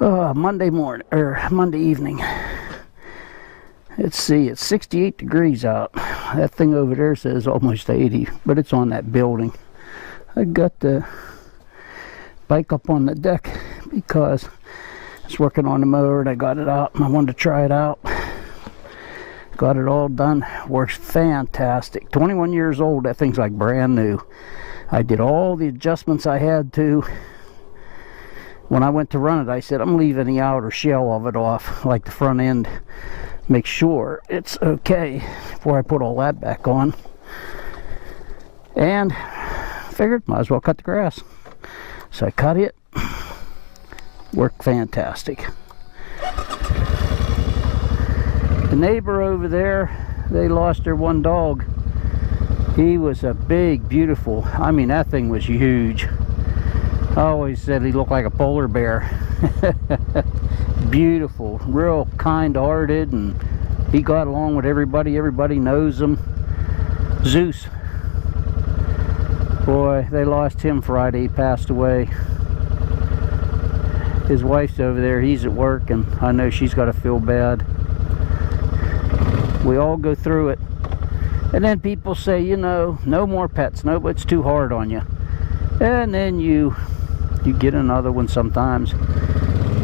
Monday morning, or Monday evening. Let's see, it's 68 degrees out. That thing over there says almost 80, but it's on that building. I got the bike up on the deck because I was working on the mower and I got it out and I wanted to try it out. Got it all done. Works fantastic. 21 years old. That thing's like brand new. I did all the adjustments I had to. When I went to run it, I said, I'm leaving the outer shell of it off, like the front end. Make sure it's okay before I put all that back on. And figured, might as well cut the grass. So I cut it. Worked fantastic. The neighbor over there, they lost their one dog. He was a big, beautiful, I mean, that thing was huge. I always said he looked like a polar bear. Beautiful, real kind-hearted, and he got along with everybody. Everybody knows him. Zeus. Boy, they lost him Friday. He passed away. His wife's over there. He's at work, and I know she's got to feel bad. We all go through it. And then people say, you know, no more pets. No, it's too hard on you. And then you get another one sometimes.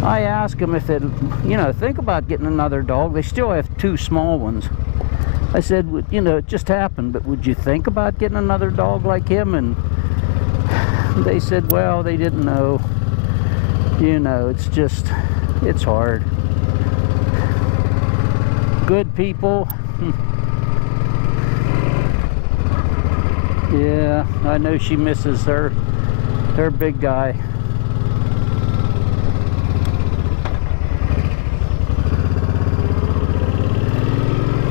I ask them if it, you know, think about getting another dog. They still have two small ones. I said, you know, it just happened, but would you think about getting another dog like him? And they said, well, they didn't know. You know, it's just, it's hard. Good people. Yeah, I know she misses her big guy.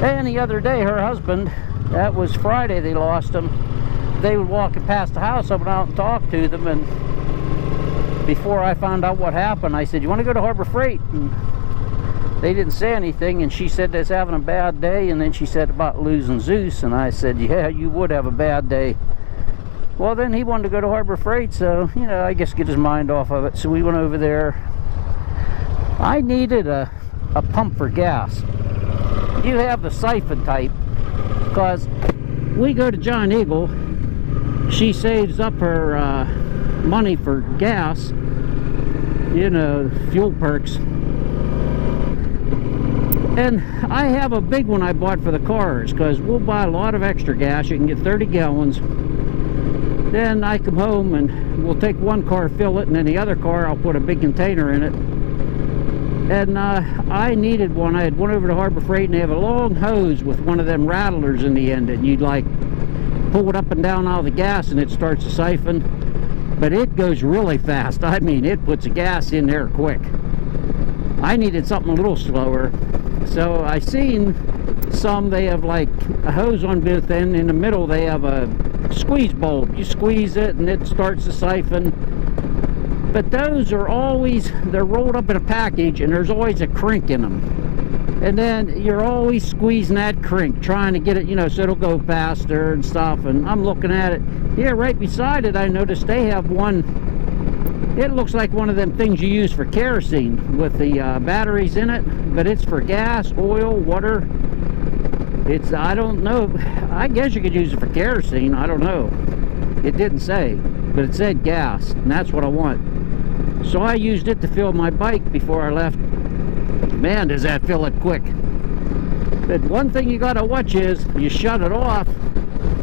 And the other day, her husband, that was Friday they lost him. They were walking past the house. I went out and talked to them, and before I found out what happened, I said, you want to go to Harbor Freight? And they didn't say anything, and she said they're having a bad day, and then she said about losing Zeus, and I said, yeah, you would have a bad day. Well, then he wanted to go to Harbor Freight, so, you know, I guess get his mind off of it. So we went over there. I needed a pump for gas. You have the siphon type, because we go to John Eagle. She saves up her money for gas, you know, fuel perks. And I have a big one I bought for the cars, because we'll buy a lot of extra gas. You can get 30 gallons. Then I come home and we'll take one car, fill it, and then the other car I'll put a big container in it. And I needed one. I had one over to Harbor Freight, and they have a long hose with one of them rattlers in the end, and you'd like pull it up and down all the gas and it starts to siphon. But it goes really fast. I mean, it puts the gas in there quick. I needed something a little slower. So I seen some, they have like a hose on both ends. In the middle they have a squeeze bulb. You squeeze it and it starts to siphon. But those are always, they're rolled up in a package, and there's always a crank in them. And then you're always squeezing that crank, trying to get it, you know, so it'll go faster and stuff. And I'm looking at it. Yeah, right beside it, I noticed they have one. It looks like one of them things you use for kerosene with the batteries in it, but it's for gas, oil, water. It's, I don't know. I guess you could use it for kerosene. I don't know. It didn't say, but it said gas, and that's what I want. So I used it to fill my bike before I left. Man, does that fill it quick. But one thing you gotta watch is, you shut it off,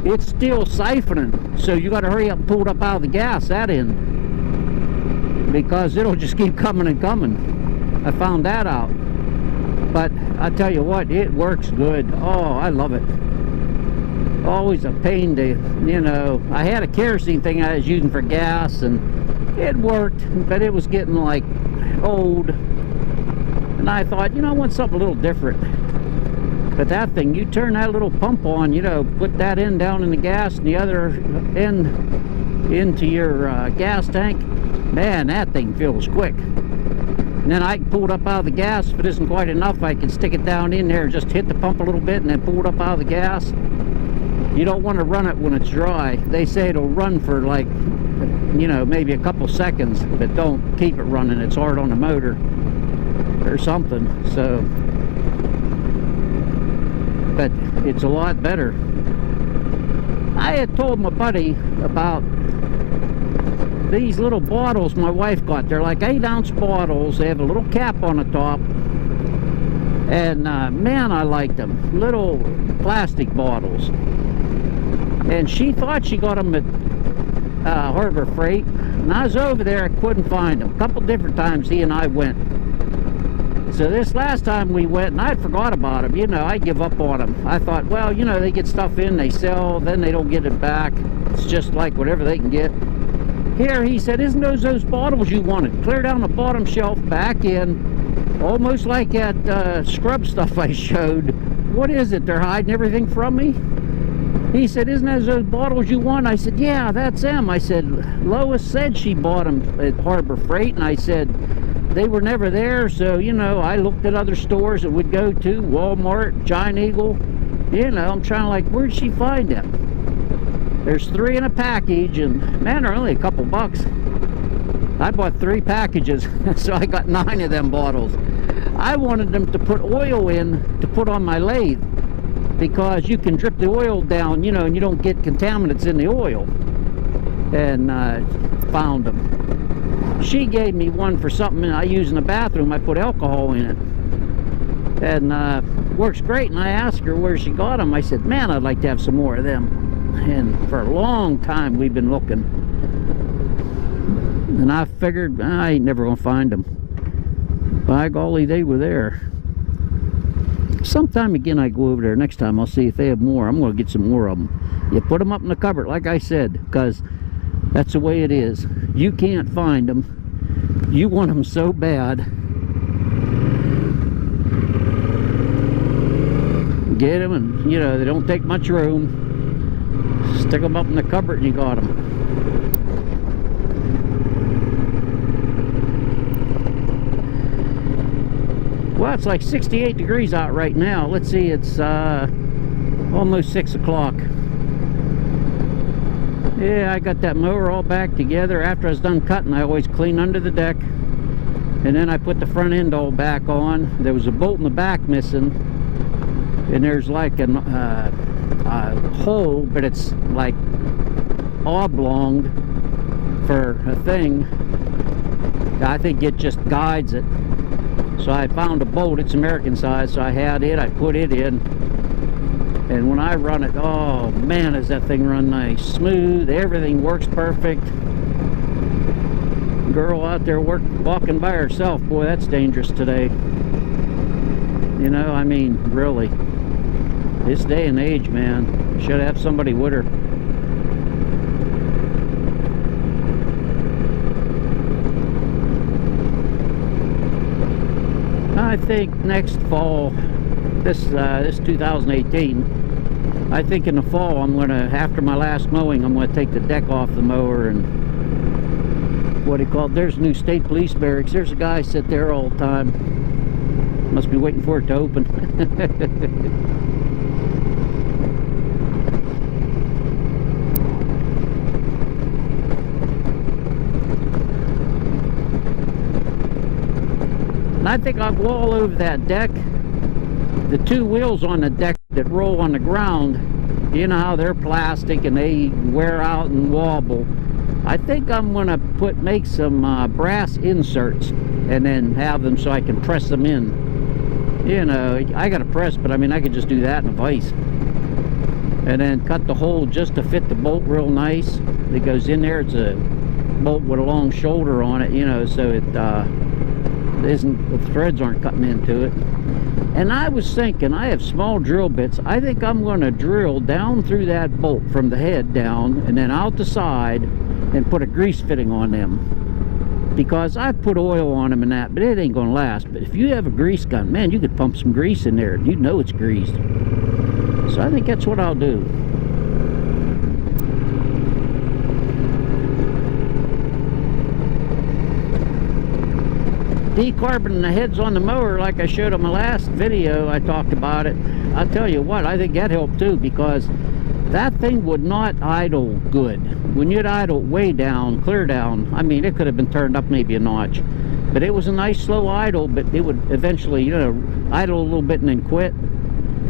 it's still siphoning. So you gotta hurry up and pull it up out of the gas, that end. Because it'll just keep coming and coming. I found that out. But I tell you what, it works good. Oh, I love it. Always a pain to, you know, I had a kerosene thing I was using for gas, and it worked, but it was getting like old. And I thought, you know, I want something a little different. But that thing, you turn that little pump on, you know, put that end down in the gas and the other end into your gas tank, man, that thing fills quick. And then I can pull it up out of the gas. If it isn't quite enough, I can stick it down in there, just hit the pump a little bit, and then pull it up out of the gas. You don't want to run it when it's dry. They say it'll run for like, you know, maybe a couple seconds, but don't keep it running. It's hard on the motor or something. So, but it's a lot better. I had told my buddy about these little bottles my wife got. They're like 8-ounce bottles. They have a little cap on the top, and man, I liked them. Little plastic bottles. And she thought she got them at Harbor Freight, and I was over there, I couldn't find them. A couple different times he and I went. So this last time we went, and I forgot about them. You know, I give up on them. I thought, well, you know, they get stuff in, they sell, then they don't get it back. It's just like whatever they can get. Here, he said, isn't those bottles you wanted? Clear down the bottom shelf, back in, almost like that scrub stuff I showed. What is it? They're hiding everything from me? He said, isn't that those bottles you want? I said, yeah, that's them. I said, Lois said she bought them at Harbor Freight, and I said, they were never there, so, you know, I looked at other stores that would go to, Walmart, Giant Eagle. You know, I'm trying to, like, where'd she find them? There's 3 in a package, and, man, they're only a couple bucks. I bought 3 packages, so I got 9 of them bottles. I wanted them to put oil in to put on my lathe, because you can drip the oil down, you know, and you don't get contaminants in the oil. And found them. She gave me one for something I use in the bathroom. I put alcohol in it, and works great. And I asked her where she got them. I said, man, I'd like to have some more of them. And for a long time we've been looking, and I figured I ain't never gonna find them. By golly, they were there. Sometime again I go over there next time. I'll see if they have more. I'm going to get some more of them. You put them up in the cupboard, like I said, because that's the way it is. You can't find them. You want them so bad. Get them, and you know, they don't take much room. Stick them up in the cupboard and you got them. Well, it's like 68 degrees out right now. Let's see, it's almost 6 o'clock. Yeah, I got that mower all back together. After I was done cutting, I always clean under the deck, and then I put the front end all back on. There was a bolt in the back missing, and there's like a hole, but it's like oblong for a thing. I think it just guides it. So I found a bolt. It's American size, so I had it. I put it in, and when I run it, oh man, does that thing run nice, smooth. Everything works perfect. Girl out there walking by herself, boy, that's dangerous today. You know, I mean, really, this day and age, man, should have somebody with her. I think next fall, this 2018, I think in the fall I'm going to, after my last mowing, I'm going to take the deck off the mower and, what do you call it, there's new state police barracks. There's a guy sit there all the time. Must be waiting for it to open. I think I'll go all over that deck. The 2 wheels on the deck that roll on the ground, you know how they're plastic and they wear out and wobble. I think I'm going to make some brass inserts and then have them so I can press them in. You know, I got to press, but I mean, I could just do that in a vise. And then cut the hole just to fit the bolt real nice. It goes in there. It's a bolt with a long shoulder on it, you know, so it the threads aren't cutting into it. And I was thinking, I have small drill bits. I think I'm going to drill down through that bolt from the head down and then out the side and put a grease fitting on them, because I put oil on them and that, but it ain't going to last. But if you have a grease gun, man, you could pump some grease in there and you'd know it's greased. So I think that's what I'll do. Decarboning the heads on the mower, like I showed on my last video, I talked about it. I'll tell you what, I think that helped too, because that thing would not idle good. when you'd idle way down, clear down, I mean, it could have been turned up maybe a notch. But it was a nice slow idle, but it would eventually, you know, idle a little bit and then quit.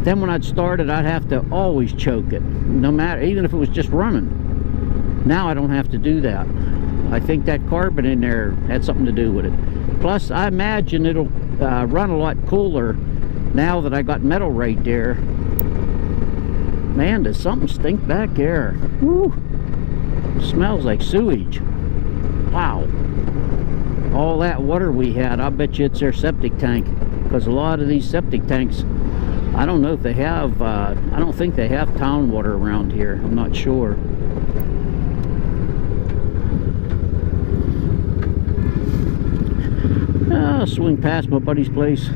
Then when I'd start it, I'd have to always choke it, no matter, even if it was just running. Now I don't have to do that. I think that carbon in there had something to do with it. Plus, I imagine it'll run a lot cooler now that I got metal right there. Man, does something stink back there. Woo! Smells like sewage. Wow. All that water we had, I bet you it's their septic tank. Because a lot of these septic tanks, I don't know if they have, I don't think they have town water around here. I'm not sure. I'll swing past my buddy's place.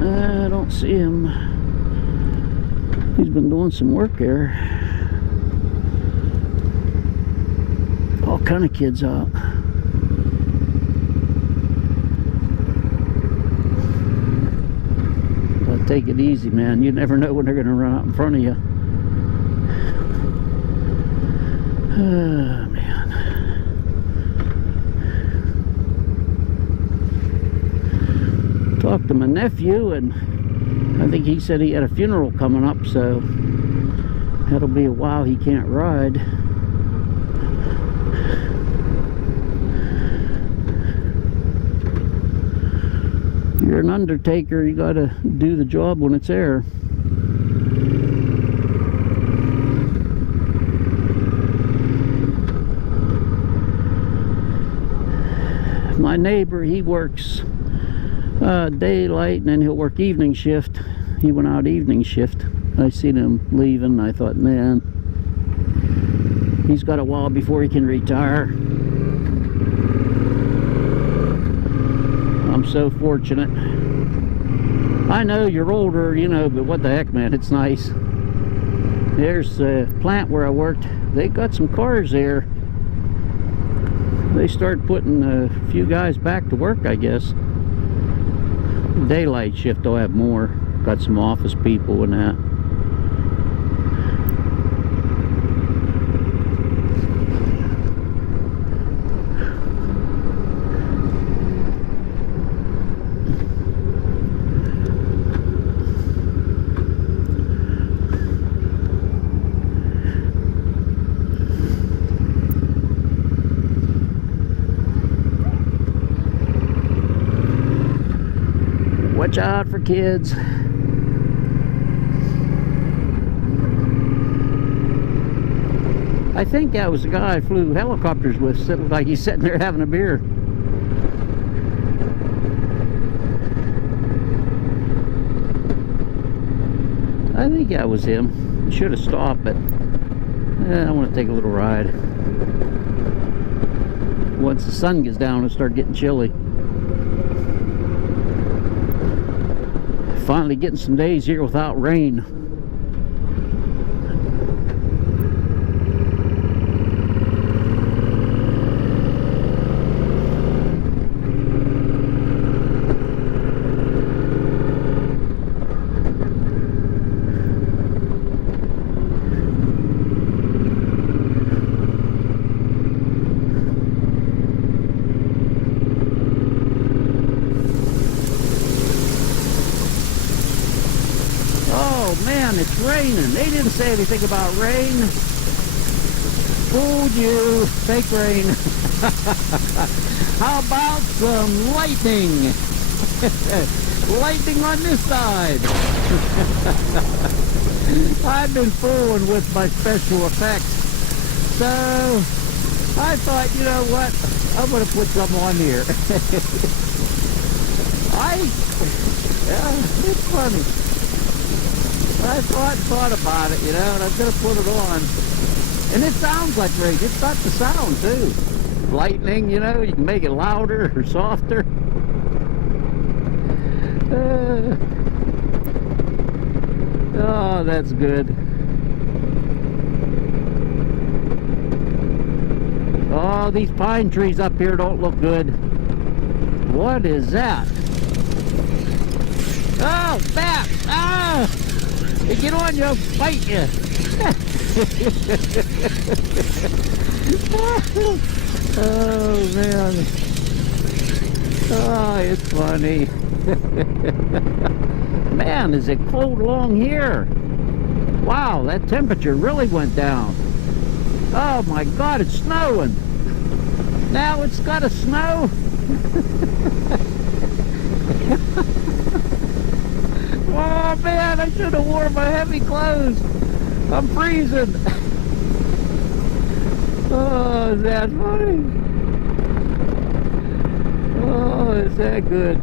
I don't see him. He's been doing some work there. All kind of kids out. But take it easy, man. You never know when they're going to run out in front of you. Oh, man. Talked to my nephew, and I think he said he had a funeral coming up, so that'll be a while he can't ride. If you're an undertaker, you gotta do the job when it's there. My neighbor, he works daylight and then he'll work evening shift. He went out evening shift. I seen him leaving. I thought, man, he's got a while before he can retire. I'm so fortunate. I know you're older, you know, but what the heck, man, it's nice. There's a plant where I worked. They got some cars there. They started putting a few guys back to work, I guess. Daylight shift, they'll have more. Got some office people and that. Watch out for kids. I think that was the guy I flew helicopters with. It looked like he's sitting there having a beer. I think that was him. Should have stopped, but I want to take a little ride. Once the sun gets down, it'll start getting chilly. Finally getting some days here without rain. Man, it's raining. They didn't say anything about rain. Fooled you. Fake rain. How about some lightning? Lightning on this side. I've been fooling with my special effects. So I thought, you know what? I'm going to put some on here. Yeah, it's funny. I thought about it, you know, and I'm going to put it on. And it sounds like rain. It's got the sound, too. Lightning, you know, you can make it louder or softer. Oh, that's good. Oh, these pine trees up here don't look good. What is that? Oh, bat! Ah! Hey, get on, you, fight you. Oh man. Oh, it's funny. Man, is it cold along here? Wow, that temperature really went down. Oh my God, it's snowing. Now it's gotta snow. Oh man, I should have worn my heavy clothes. I'm freezing. Oh, is that funny? Oh, is that good?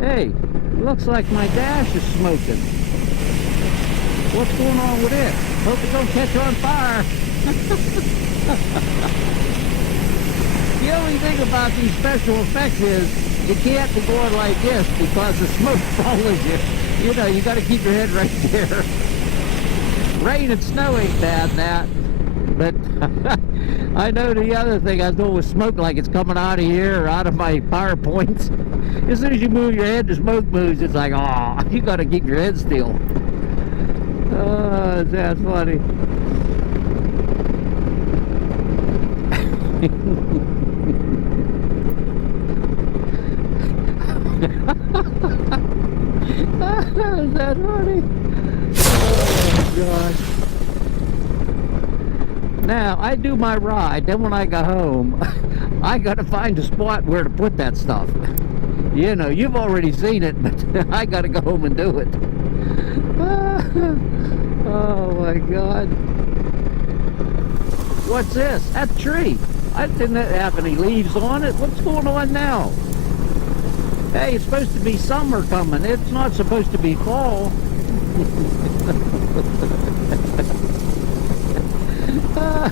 Hey, looks like my dash is smoking. What's going on with it? Hope it don't catch on fire. The only thing about these special effects is you can't be going like this because the smoke follows you. You know, you got to keep your head right there. Rain and snow ain't bad, that. But I know the other thing I was doing with smoke, like it's coming out of here or out of my PowerPoints. As soon as you move your head, the smoke moves. It's like, oh, you got to keep your head still. Oh, that's funny. Is that funny? Oh, God. Now, I do my ride, then when I go home, I got to find a spot where to put that stuff. You know, you've already seen it, but I got to go home and do it. Oh, my God. What's this? That tree. I didn't have any leaves on it. What's going on now? Hey, it's supposed to be summer coming. It's not supposed to be fall.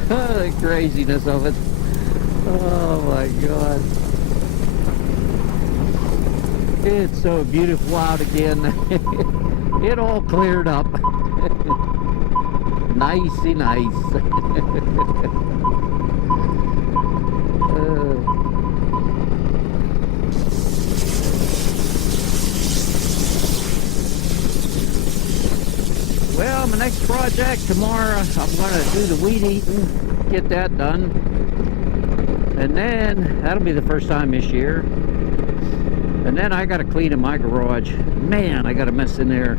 The craziness of it. Oh my God. It's so beautiful out again. It all cleared up. Nicey nice. Well, my next project tomorrow, I'm going to do the weed eating, get that done. And then, that'll be the first time this year. And then I got to clean in my garage. Man, I got a mess in there.